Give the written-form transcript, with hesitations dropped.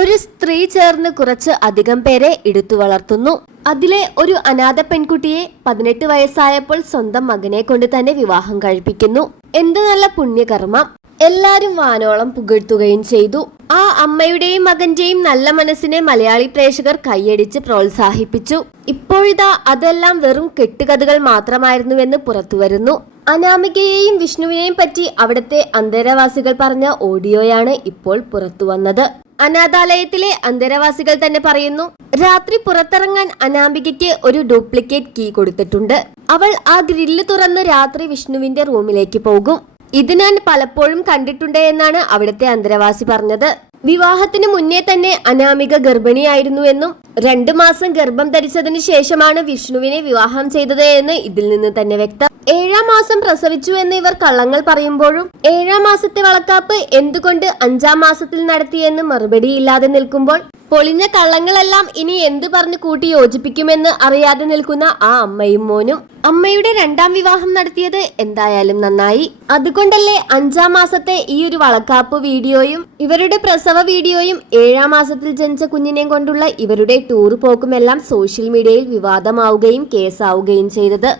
ഒരു സ്ത്രീ ചേർന്ന് കുറച്ച് അധികം പേരെ എടുത്തു വളർത്തുന്നു. അതിലെ ഒരു അനാഥ പെൺകുട്ടിയെ 18 വയസ്സായപ്പോൾ സ്വന്തം മകനെ കൊണ്ട് തന്നെ വിവാഹം കഴിപ്പിക്കുന്നു. എന്ത് നല്ല പുണ്യകർമ്മം! എല്ലാരും വാനോളം പുകഴ്ത്തുകയും ചെയ്തു. ആ അമ്മയുടെയും മകന്റെയും നല്ല മനസ്സിനെ മലയാളി പ്രേക്ഷകർ കൈയടിച്ച് പ്രോത്സാഹിപ്പിച്ചു. ഇപ്പോഴിതാ അതെല്ലാം വെറും കെട്ടുകഥകൾ മാത്രമായിരുന്നുവെന്ന് പുറത്തുവരുന്നു. അനാമികയെയും വിഷ്ണുവിനെയും പറ്റി അവിടുത്തെ അന്തേരവാസികൾ പറഞ്ഞ ഓഡിയോയാണ് ഇപ്പോൾ പുറത്തു വന്നത്. അനാഥാലയത്തിലെ അന്തേരവാസികൾ തന്നെ പറയുന്നു, രാത്രി പുറത്തിറങ്ങാൻ അനാമികയ്ക്ക് ഒരു ഡ്യൂപ്ലിക്കേറ്റ് കീ കൊടുത്തിട്ടുണ്ട്. അവൾ ആ ഗ്രില്ല് തുറന്ന് രാത്രി വിഷ്ണുവിന്റെ റൂമിലേക്ക് പോകും. ഇത് ഞാൻ പലപ്പോഴും കണ്ടിട്ടുണ്ട് എന്നാണ് അവിടുത്തെ അന്തേരവാസി പറഞ്ഞത്. വിവാഹത്തിന് മുന്നേ തന്നെ അനാമിക ഗർഭിണിയായിരുന്നുവെന്നും 2 മാസം ഗർഭം ധരിച്ചതിന് ശേഷമാണ് വിഷ്ണുവിനെ വിവാഹം ചെയ്തത് എന്ന് ഇതിൽ നിന്ന് തന്നെ വ്യക്തം. 7-ാം മാസം പ്രസവിച്ചു എന്ന് ഇവർ കള്ളങ്ങൾ പറയുമ്പോഴും 7-ാം മാസത്തെ വളക്കാപ്പ് എന്തുകൊണ്ട് 5-ാം മാസത്തിൽ നടത്തിയെന്ന് മറുപടിയില്ലാതെ നിൽക്കുമ്പോൾ പൊളിഞ്ഞ കള്ളങ്ങളെല്ലാം ഇനി എന്ത് പറഞ്ഞു കൂട്ടി യോജിപ്പിക്കുമെന്ന് അറിയാതെ നിൽക്കുന്ന ആ അമ്മയും മോനും. അമ്മയുടെ 2-ാം വിവാഹം നടത്തിയത് എന്തായാലും നന്നായി. അതുകൊണ്ടല്ലേ 5-ാം മാസത്തെ ഈ ഒരു വളക്കാപ്പ് വീഡിയോയും ഇവരുടെ പ്രസവ വീഡിയോയും 7-ാം മാസത്തിൽ ജനിച്ച കുഞ്ഞിനെയും കൊണ്ടുള്ള ഇവരുടെ ടൂർ പോക്കുമെല്ലാം സോഷ്യൽ മീഡിയയിൽ വിവാദമാവുകയും കേസാവുകയും ചെയ്തത്.